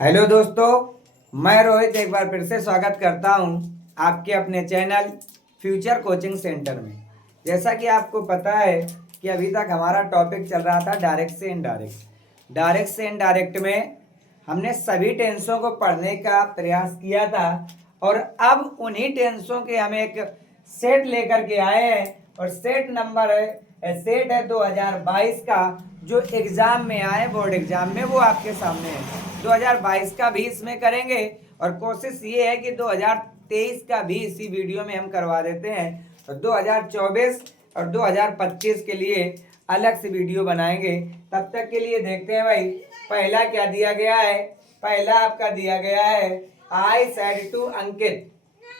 Hello दोस्तों, मैं रोहित एक बार फिर से स्वागत करता हूं आपके अपने चैनल फ्यूचर कोचिंग सेंटर में। जैसा कि आपको पता है कि अभी तक हमारा टॉपिक चल रहा था डायरेक्ट से इनडायरेक्ट। डायरेक्ट से इनडायरेक्ट में हमने सभी टेंसों को पढ़ने का प्रयास किया था और अब उन्हीं टेंसों के हम एक सेट लेकर के आए हैं और सेट नंबर सेट है 2022 का, जो एग्जाम में आए बोर्ड एग्जाम में वो आपके सामने है। 2022 का भी इसमें करेंगे और कोशिश ये है कि 2023 का भी इसी वीडियो में हम करवा देते हैं और 2024 और 2025 के लिए अलग से वीडियो बनाएंगे। तब तक के लिए देखते हैं भाई, पहला क्या दिया गया है। पहला आपका दिया गया है आई सेड टू अंकित।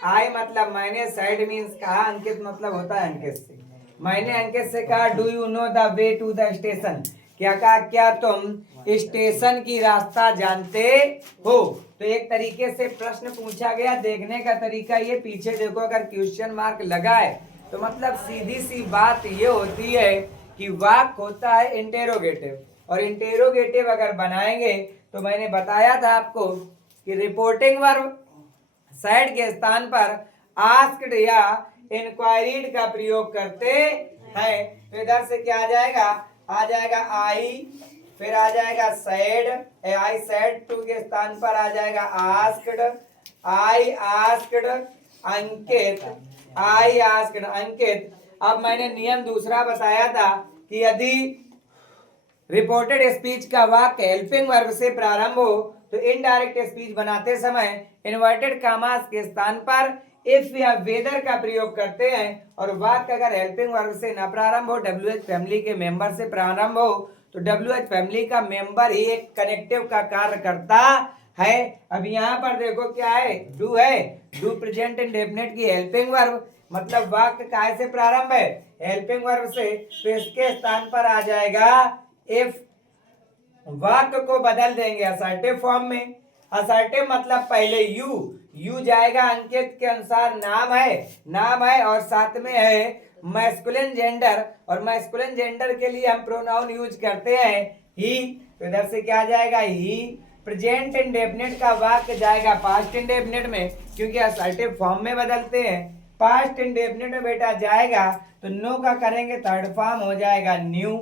आई मतलब मैंने, साइड मीन्स कहा, अंकित मतलब होता है अंकित से। मैंने अंकित से कहा do you know the way to the station. क्या कहा, क्या तुम स्टेशन की रास्ता जानते हो। तो एक तरीके से प्रश्न पूछा गया। देखने का तरीका ये, पीछे देखो अगर क्वेश्चन मार्क लगा है तो मतलब सीधी सी बात ये होती है कि वाक्य होता है इंटेरोगेटिव, और इंटेरोगेटिव अगर बनाएंगे तो मैंने बताया था आपको कि रिपोर्टिंग वर्ब साइड के स्थान पर आस्क्ड या इंक्वायरीड का प्रयोग करते हैं। तो इधर से क्या आ जाएगा, आ जाएगा आई, फिर आ जाएगा सैड, आई सैड टू के स्थान पर आ जाएगा asked, I asked Ankit, I asked Ankit. अब मैंने नियम दूसरा बताया था कि यदि रिपोर्टेड स्पीच का वाक्य हेल्पिंग वर्ब से प्रारंभ हो तो इनडायरेक्ट स्पीच बनाते समय इन्वर्टेड कामास के स्थान पर इफ या वेदर का प्रयोग करते हैं, और वाक्य अगर हेल्पिंग वर्ब से न प्रारंभ हो, डब्ल्यूएच फैमिली के मेंबर से प्रारंभ हो, तो डब्ल्यूएच फैमिली का मेंबर ही एक कनेक्टिव का कार्य करता है। अब यहाँ पर देखो क्या है, डू है, डू प्रेजेंट इंडेफिनिट की हेल्पिंग वर्ब, मतलब वाक्य काहे से प्रारंभ है, हेल्पिंग वर्ब से, तो इसके स्थान पर आ जाएगा इफ। वाक्य को बदल देंगे असर्टिव फॉर्म में। असर्टिव मतलब पहले यू जाएगा अंकित के अनुसार, नाम है, नाम है और साथ में है मैस्कुलिन जेंडर, और मैस्कुलिन जेंडर के लिए हम प्रोनाउन यूज करते हैं ही। तो इधर से क्या जाएगा, ही। प्रेजेंट इंडेफिनिट का वाक्य जाएगा पास्ट इंडेफिनिट में, क्योंकि असर्टिव फॉर्म में बदलते हैं। पास्ट इंडेफिनिट में बेटा जाएगा तो नो का करेंगे थर्ड फॉर्म हो जाएगा न्यू,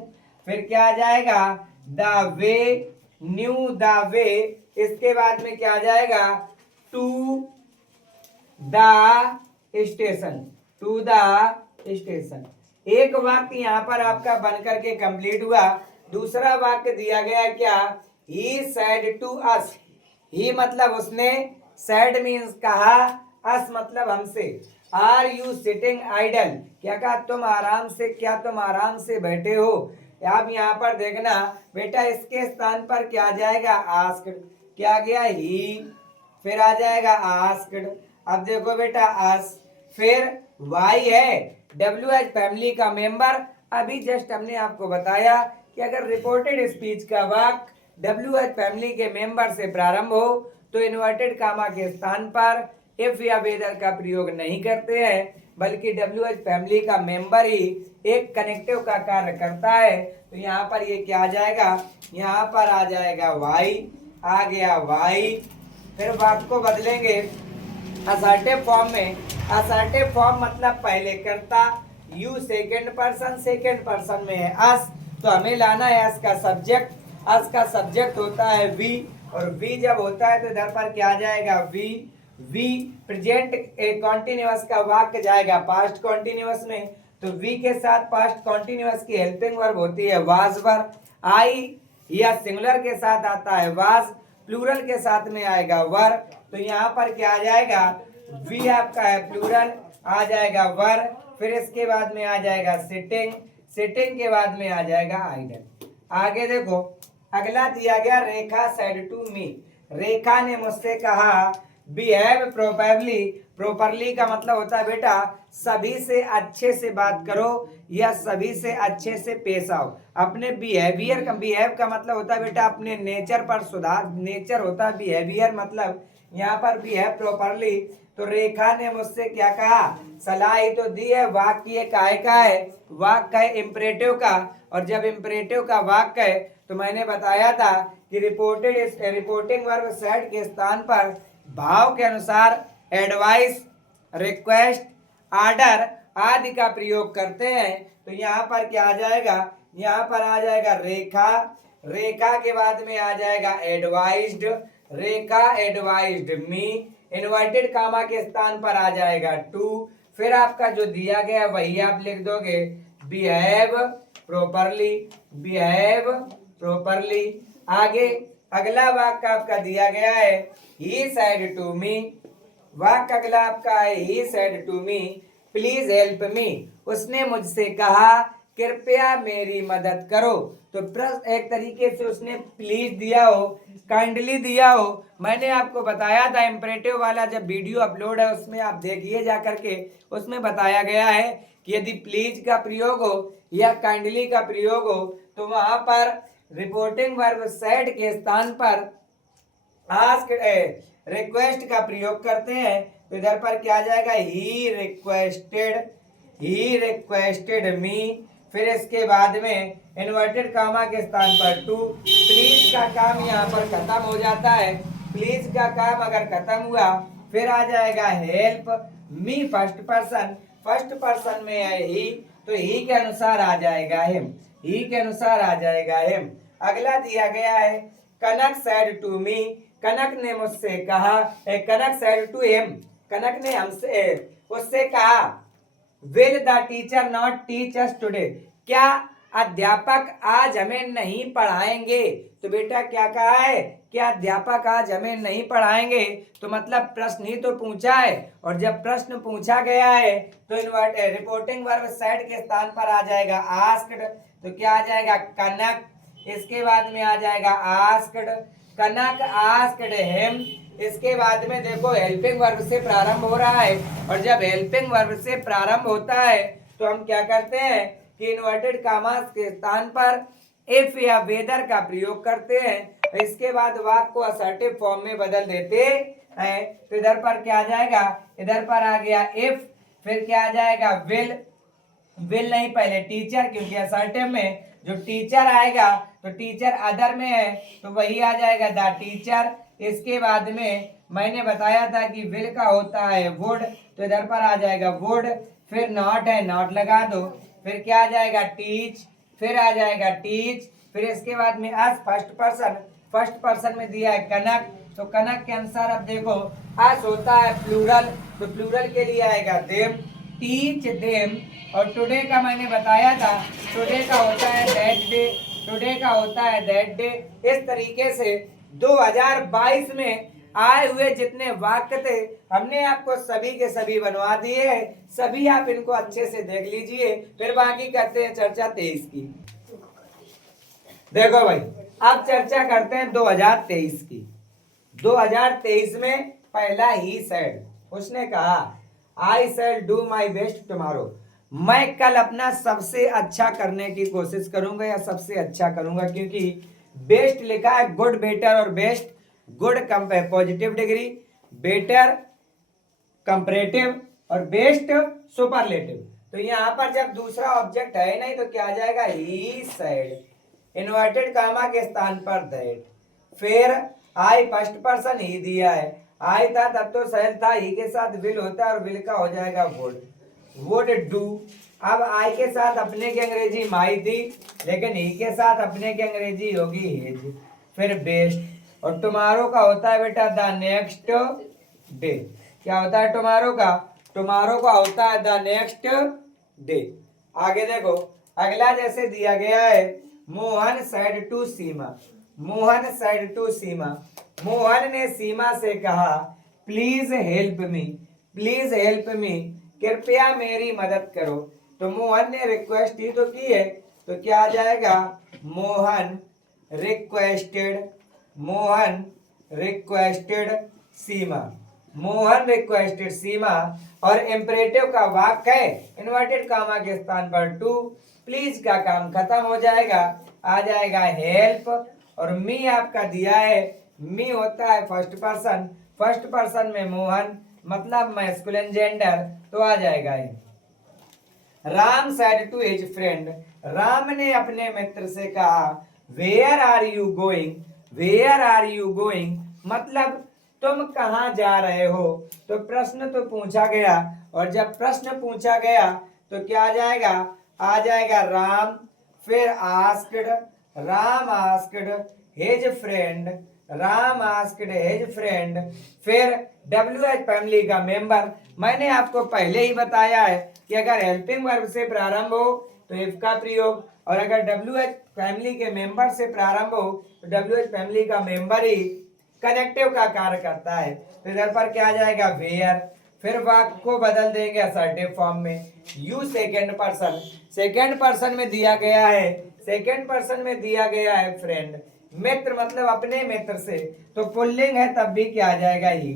फिर क्या आ जाएगा the way, knew the way. इसके बाद में क्या आ जाएगा, to the station, to the station. एक वाक्य यहाँ पर आपका बनकर के कंप्लीट हुआ। दूसरा वाक्य दिया गया क्या, ही सेड टू अस। ही मतलब उसने, सेड मीन्स कहा, अस मतलब हमसे। आर यू सिटिंग आइडल, क्या कहा तुम आराम से, क्या तुम आराम से बैठे हो। अब यहाँ पर देखना बेटा, इसके स्थान पर क्या जाएगा, आस्क्ड, क्या गया ही, फिर आ जाएगा आस्क्ड। अब देखो बेटा अस, फिर वाई है डब्ल्यू एच फैमिली का मेंबर। अभी जस्ट हमने आपको बताया कि अगर रिपोर्टेड स्पीच का वाक्य डब्ल्यू एच फैमिली के मेंबर से प्रारंभ हो तो इन्वर्टेड कामा के स्थान पर इफ या वेदर का प्रयोग नहीं करते हैं, बल्कि डब्ल्यू एच फैमिली का मेंबर ही एक कनेक्टिव का कार्य करता है। तो यहाँ पर ये क्या आ जाएगा, यहाँ पर आ जाएगा वाई, आ गया वाई। फिर वाक्य को बदलेंगे असर्टिव फॉर्म में। असर्टिव फॉर्म मतलब पहले करता, यू सेकंड पर्सन में है अस, तो हमें लाना है अस का सब्जेक्ट। अस का सब्जेक्ट होता है वी, और वी जब होता है तो इधर पर क्या आ जाएगा वी, वी। प्रेजेंट कॉन्टिन्यूअस का वाक्य जाएगा पास्ट कॉन्टिन्यूअस में, तो वी के साथ पास्ट कॉन्टिन्यूअस की हेल्पिंग वर्ब होती है वाज वर्ब। आई या सिंगुलर के साथ आता है वाज, प्लूरल के साथ में आएगा वर। तो यहाँ पर क्या आ जाएगा, वी आपका है प्लूरल, आ जाएगा वर, फिर इसके बाद में आ जाएगा सिटिंग, सिटिंग के बाद में आ जाएगा आइडल। आगे देखो अगला दिया गया, रेखा सेड टू मी। रेखा ने मुझसे कहा बिहेव प्रोपरली। प्रोपरली का मतलब होता है बेटा सभी से अच्छे से बात करो या सभी से अच्छे से पेश आओ। अपने बिहेवियर का, बिहेव का मतलब होता है बेटा अपने नेचर पर सुधार, नेचर होता है बिहेवियर, मतलब यहाँ पर बिहेव प्रोपरली। तो रेखा ने मुझसे क्या कहा, सलाह ही तो दी है। वाक्य काहे का है, वाक्य है इंपरेटिव का, और जब इंपरेटिव का वाक्य है तो मैंने बताया था कि रिपोर्टिंग वर्ब सेड के स्थान पर भाव के अनुसार एडवाइस, रिक्वेस्ट, आर्डर आदि का प्रयोग करते हैं। तो यहाँ पर क्या आ जाएगा, यहाँ पर आ जाएगा रेखा, रेखा के बाद में आ जाएगा एडवाइज्ड, रेखा एडवाइज्ड मी, इन्वर्टेड कामा के स्थान पर आ जाएगा टू, फिर आपका जो दिया गया वही आप लिख दोगे, बिहेव प्रॉपरली, बिहेव प्रॉपरली। आगे अगला वाक्य आपका दिया गया है ही सेड टू मी, वाक्य अगला आपका है he said to me please help me, उसने मुझसे कहा कृपया मेरी मदद करो। तो प्रश्न एक तरीके से उसने प्लीज दिया हो, काइंडली दिया हो। मैंने आपको बताया था इंपरेटिव वाला जब वीडियो अपलोड है उसमें आप देखिए जा करके, उसमें बताया गया है कि यदि प्लीज का प्रयोग हो या काइंडली का प्रयोग हो तो वहां पर रिपोर्टिंग वर्ब सेड के स्थान पर आस्क रिक्वेस्ट का प्रयोग करते हैं। तो इधर पर क्या आ जाएगा, ही रिक्वेस्टेड मी, फिर इसके बाद में इन्वर्टेड कामा के स्थान पर टू, प्लीज का काम यहाँ पर खत्म हो जाता है। प्लीज का काम अगर खत्म हुआ फिर आ जाएगा हेल्प मी, फर्स्ट पर्सन में है ही, तो ही के अनुसार आ जाएगा हिम, ही के अनुसार आ जाएगा हिम। अगला दिया गया है कनक सेड टू मी, कनक ने मुझसे कहा, कनक सेड टू हिम, कनक ने हमसे उससे कहा will the teacher not teach us today, क्या अध्यापक आज हमें नहीं पढ़ाएंगे। तो बेटा क्या कहा है, क्या अध्यापक आज हमें नहीं पढ़ाएंगे, तो मतलब प्रश्न ही तो पूछा है, और जब प्रश्न पूछा गया है तो रिपोर्टिंग वर्ब सेड के स्थान पर आ जाएगा आस्क्ड, तो क्या आ जाएगा कनक, इसके बाद में आ जाएगा आस्क्ड, कनक आस्क्ड हिम। इसके बाद में देखो हेल्पिंग वर्ब से प्रारंभ हो रहा है, और जब हेल्पिंग वर्ब से प्रारंभ होता है तो हम क्या करते हैं कि इन्वर्टेड कामास के स्थान पर इफ या वेदर का प्रयोग करते हैं। इसके बाद वाक्य को असर्टिव फॉर्म में बदल देते हैं। तो इधर पर क्या आ जाएगा, इधर पर आ गया इफ, फिर क्या आ जाएगा विल नहीं, पहले टीचर, क्योंकि असर्टिव में जो टीचर आएगा तो टीचर अदर में है तो वही आ जाएगा द टीचर। इसके बाद में मैंने बताया था कि विल का होता है वुड, तो इधर पर आ जाएगा वुड, फिर नॉट है नॉट लगा दो, फिर क्या आ जाएगा टीच, फिर आ जाएगा टीच, फिर इसके बाद में अस फर्स्ट पर्सन में दिया है कनक, तो कनक के अनुसार अब देखो अस होता है प्लूरल, तो प्लूरल के लिए आएगा देम, टीच देम। और टुडे का मैंने बताया था, टुडे का होता है दैट डे, टुडे का होता है दैट डे। इस तरीके से 2022 में आए हुए जितने वाक्य थे हमने आपको सभी के सभी बनवा दिए हैं, सभी आप इनको अच्छे से देख लीजिए, फिर बाकी करते हैं चर्चा 23 की। देखो भाई अब चर्चा करते हैं 2023 की। 2023 में पहला ही सेड, उसने कहा I shall do my best tomorrow, मैं कल अपना सबसे अच्छा करने की कोशिश करूंगा या सबसे अच्छा करूंगा, क्योंकि बेस्ट लिखा है गुड, बेटर और best, good positive degree, better comparative और बेस्ट सुपरलेटिव। तो यहाँ पर जब दूसरा ऑब्जेक्ट है नहीं तो क्या आ जाएगा ही सेड, इन्वर्टेड कामा के स्थान पर दैट, फिर आई फर्स्ट पर्सन ही दिया है, आई था तब तो शैल था, ही के साथ विल होता है और विल का हो जाएगा वुड डू। अब आई के साथ अपने की अंग्रेजी माई थी, लेकिन ही के साथ अपने की अंग्रेजी होगी हिज, फिर बेस्ट, और टुमारो का होता है बेटा द नेक्स्ट डे। क्या होता है टुमारो का, टुमारो का होता है द नेक्स्ट डे। आगे देखो अगला जैसे दिया गया है Mohan said to Seema, Mohan said to Seema, Mohan ने सीमा से कहा please help me, please help me, कृपया मेरी मदद करो। तो मोहन ने रिक्वेस्ट ही तो की है, तो क्या आ जाएगा मोहन रिक्वेस्टेड, मोहन रिक्वेस्टेड सीमा, मोहन रिक्वेस्टेड सीमा। और इंपरेटिव का वाक्य है इन्वर्टेड कामा के स्थान पर टू, प्लीज का काम खत्म हो जाएगा, आ जाएगा हेल्प, और मी आपका दिया है, मी होता है फर्स्ट पर्सन में मोहन मतलब मैस्कुलिन जेंडर, तो आ जाएगा ये। Ram said to his friend, Ram ने अपने मित्र से कहा where are you going, where are you going मतलब तुम कहाँ जा रहे हो। तो प्रश्न तो पूछा गया, और जब प्रश्न पूछा गया तो क्या आ जाएगा राम, फिर asked, Ram asked his friend, Ram asked his friend, फिर WH फैमिली का मेंबर। मैंने आपको पहले ही बताया है कि अगर हेल्पिंग वर्ब से प्रारंभ हो तो इफ का प्रयोग, और अगर WH फैमिली के मेंबर से प्रारंभ हो तो WH फैमिली का मेंबर ही कनेक्टिव का कार्य करता है। तो इधर पर क्या आ जाएगा वेयर, फिर वाक्य को बदल देंगे असर्टिव फॉर्म में। You second person, second person में दिया गया है, सेकेंड पर्सन में दिया गया है फ्रेंड, मित्र मतलब अपने मित्र से, तो पुल्लिंग है तब भी क्या आ जाएगा ही।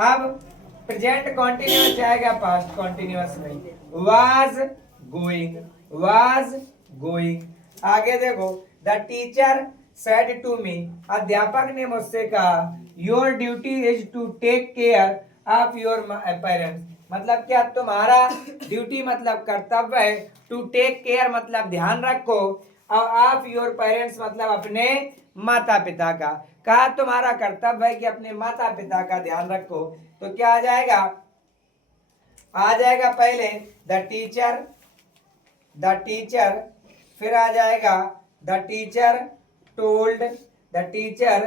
अब प्रेजेंट कॉन्टिन्यूअस जाएगा पास्ट कॉन्टिन्यूअस में, वाज गोइंग, वाज गोइंग। आगे देखो, the teacher said to me, अध्यापक ने मुझसे कहा, your duty is to take care of your parents मतलब क्या तुम्हारा ड्यूटी मतलब कर्तव्य है, टू टेक केयर मतलब ध्यान रखो, और ऑफ योर पेरेंट्स मतलब अपने माता पिता का। कहा तुम्हारा कर्तव्य है कि अपने माता पिता का ध्यान रखो। तो क्या आ जाएगा पहले द टीचर, द टीचर, फिर आ जाएगा the teacher told, the teacher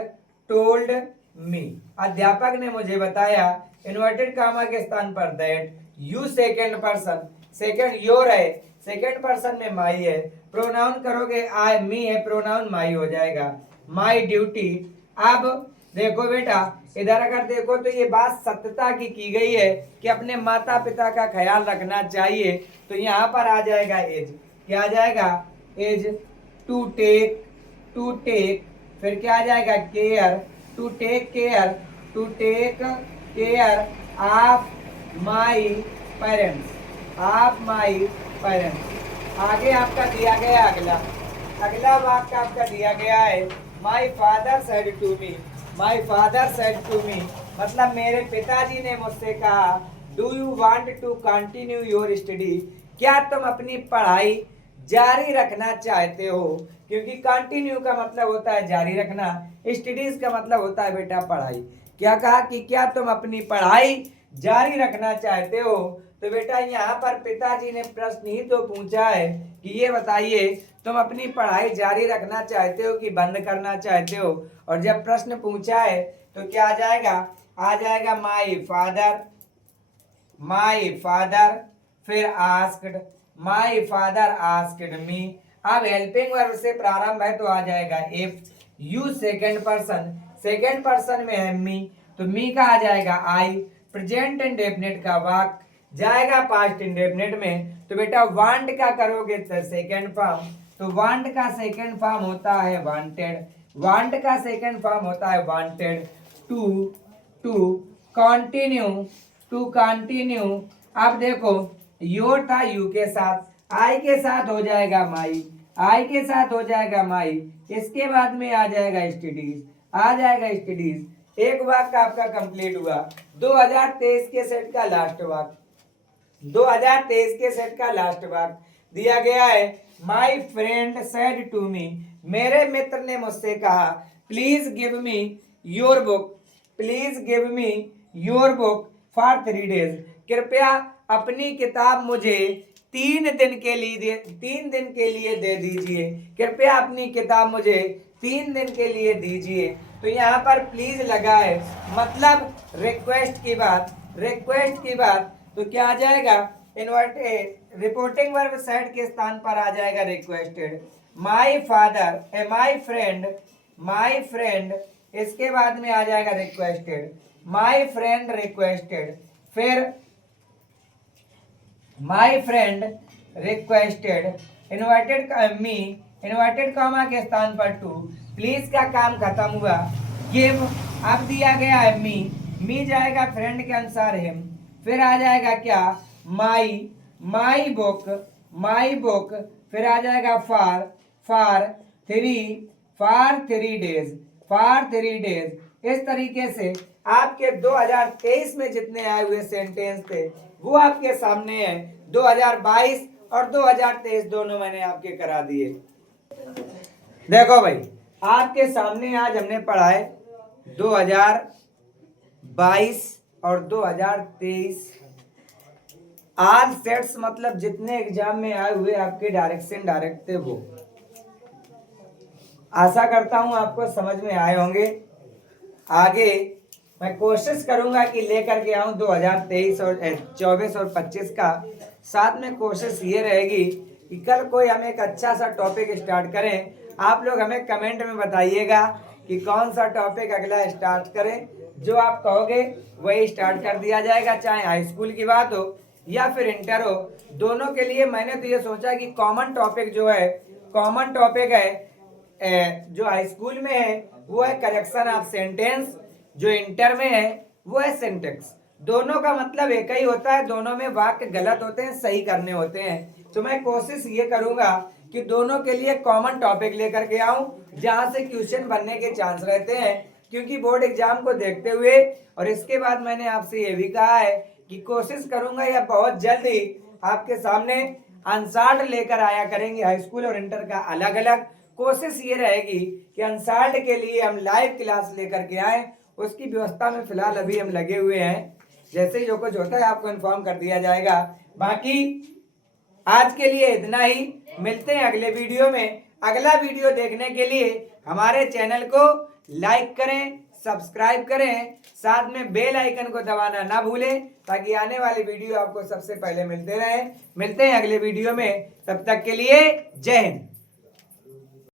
told me, अध्यापक ने मुझे बताया, इन्वर्टेड कामा के स्थान पर that, you second person, second your है, सेकेंड पर्सन में माई है, प्रोनाउन करोगे आई मी है, प्रोनाउन माई हो जाएगा, माई ड्यूटी। अब देखो बेटा, इधर अगर देखो तो ये बात सत्यता की गई है कि अपने माता पिता का ख्याल रखना चाहिए। तो यहाँ पर आ जाएगा एज, क्या आ जाएगा as, to take, to take, फिर क्या आ जाएगा care, to take care, to take care of my parents, of my parents. आगे आपका दिया गया अगला वाक्य आपका दिया गया है, my father said to me, my father said to me मतलब मेरे पिताजी ने मुझसे कहा, do you want to continue your study, क्या तुम अपनी पढ़ाई जारी रखना चाहते हो। क्योंकि कंटिन्यू का मतलब होता है जारी रखना, स्टडीज का मतलब होता है बेटा पढ़ाई। क्या कहा कि क्या तुम अपनी पढ़ाई जारी रखना चाहते हो। तो बेटा यहाँ पर पिताजी ने प्रश्न ही तो पूछा है कि ये बताइए तुम अपनी पढ़ाई जारी रखना चाहते हो कि बंद करना चाहते हो। और जब प्रश्न पूछा है तो क्या आ जाएगा माई फादर, माई फादर, फिर asked, my father asked me. अब हेल्पिंग वर्ब से प्रारंभ है तो आ जाएगा if, you second person, second person में है मी, तो मी का आ जाएगा आई, प्रेजेंट इंडेफिनिट का वाक्य जाएगा पास्ट इंडेफिनिट में। तो बेटा वांट का करोगे तो सेकेंड फॉर्म, तो वांट का सेकेंड फॉर्म होता है वांटेड, वांट का सेकेंड फॉर्म होता है wanted, to, to continue, to continue. अब देखो योर था यू के साथ, आई के साथ हो जाएगा माई, आई के साथ हो जाएगा माई, इसके बाद में आ जाएगा स्टडीज, आ जाएगा स्टडीज। एक वाक्य आपका कंप्लीट हुआ। 2023 के सेट का लास्ट वाक्य, 2023 के सेट का लास्ट वाक्य दिया गया है, my friend said to me, मेरे मित्र ने मुझसे कहा, please give me your book, please give me your book for 3 days, कृपया अपनी किताब मुझे 3 दिन के लिए दे दीजिए, कृपया अपनी किताब मुझे 3 दिन के लिए दीजिए। तो यहाँ पर प्लीज लगा है मतलब रिक्वेस्ट की बात, रिक्वेस्ट की बात। तो क्या आ जाएगा इन्वर्टेड रिपोर्टिंग वर्ब सेड के स्थान पर आ जाएगा requested, my father A my friend, my friend इसके बाद में आ जाएगा रिक्वेस्टेड, माई फ्रेंड रिक्वेस्टेड, फिर my friend requested inverted me, inverted comma के स्थान पर टू, प्लीज का काम खत्म हुआ, गिव अब दिया गया है मी जाएगा फ्रेंड के अनुसार हिम, फिर आ जाएगा क्या माई, माई बुक, माई बुक, फिर आ जाएगा फॉर 3 days, फॉर 3 days। इस तरीके से आपके 2023 में जितने आए हुए सेंटेंस थे वो आपके सामने है। 2022 और 2023 दोनों मैंने आपके करा दिए। देखो भाई, आपके सामने आज हमने पढ़ा है 2022 और 2023 आज सेट्स, मतलब जितने एग्जाम में आए हुए आपके डायरेक्ट थे वो। आशा करता हूं आपको समझ में आए होंगे। आगे मैं कोशिश करूंगा कि लेकर के आऊं 2023 और 24 और 25 का। साथ में कोशिश ये रहेगी कि कल कोई हम एक अच्छा सा टॉपिक स्टार्ट करें। आप लोग हमें कमेंट में बताइएगा कि कौन सा टॉपिक अगला स्टार्ट करें। जो आप कहोगे वही स्टार्ट कर दिया जाएगा, चाहे हाई स्कूल की बात हो या फिर इंटर हो। दोनों के लिए मैंने तो ये सोचा कि कॉमन टॉपिक जो है, कॉमन टॉपिक है जो हाई स्कूल में है वो है करेक्शन ऑफ सेंटेंस, जो इंटर में है वो है सिंटेक्स। दोनों का मतलब एक ही होता है, दोनों में वाक्य गलत होते हैं, सही करने होते हैं। तो मैं कोशिश ये करूंगा कि दोनों के लिए कॉमन टॉपिक लेकर के आऊं जहां से क्वेश्चन बनने के चांस रहते हैं, क्योंकि बोर्ड एग्जाम को देखते हुए। और इसके बाद मैंने आपसे ये भी कहा है कि कोशिश करूंगा या बहुत जल्दी आपके सामने अनसाल्ड लेकर आया करेंगे, हाई स्कूल और इंटर का अलग अलग। कोशिश ये रहेगी कि अनसाल्ड के लिए हम लाइव क्लास लेकर के आए, उसकी व्यवस्था में फिलहाल अभी हम लगे हुए हैं। जैसे ही जो कुछ होता है आपको इन्फॉर्म कर दिया जाएगा। बाकी आज के लिए इतना ही, मिलते हैं अगले वीडियो में। अगला वीडियो देखने के लिए हमारे चैनल को लाइक करें, सब्सक्राइब करें, साथ में बेल आइकन को दबाना ना भूलें ताकि आने वाली वीडियो आपको सबसे पहले मिलते रहे। मिलते हैं अगले वीडियो में, तब तक के लिए जय हिंद।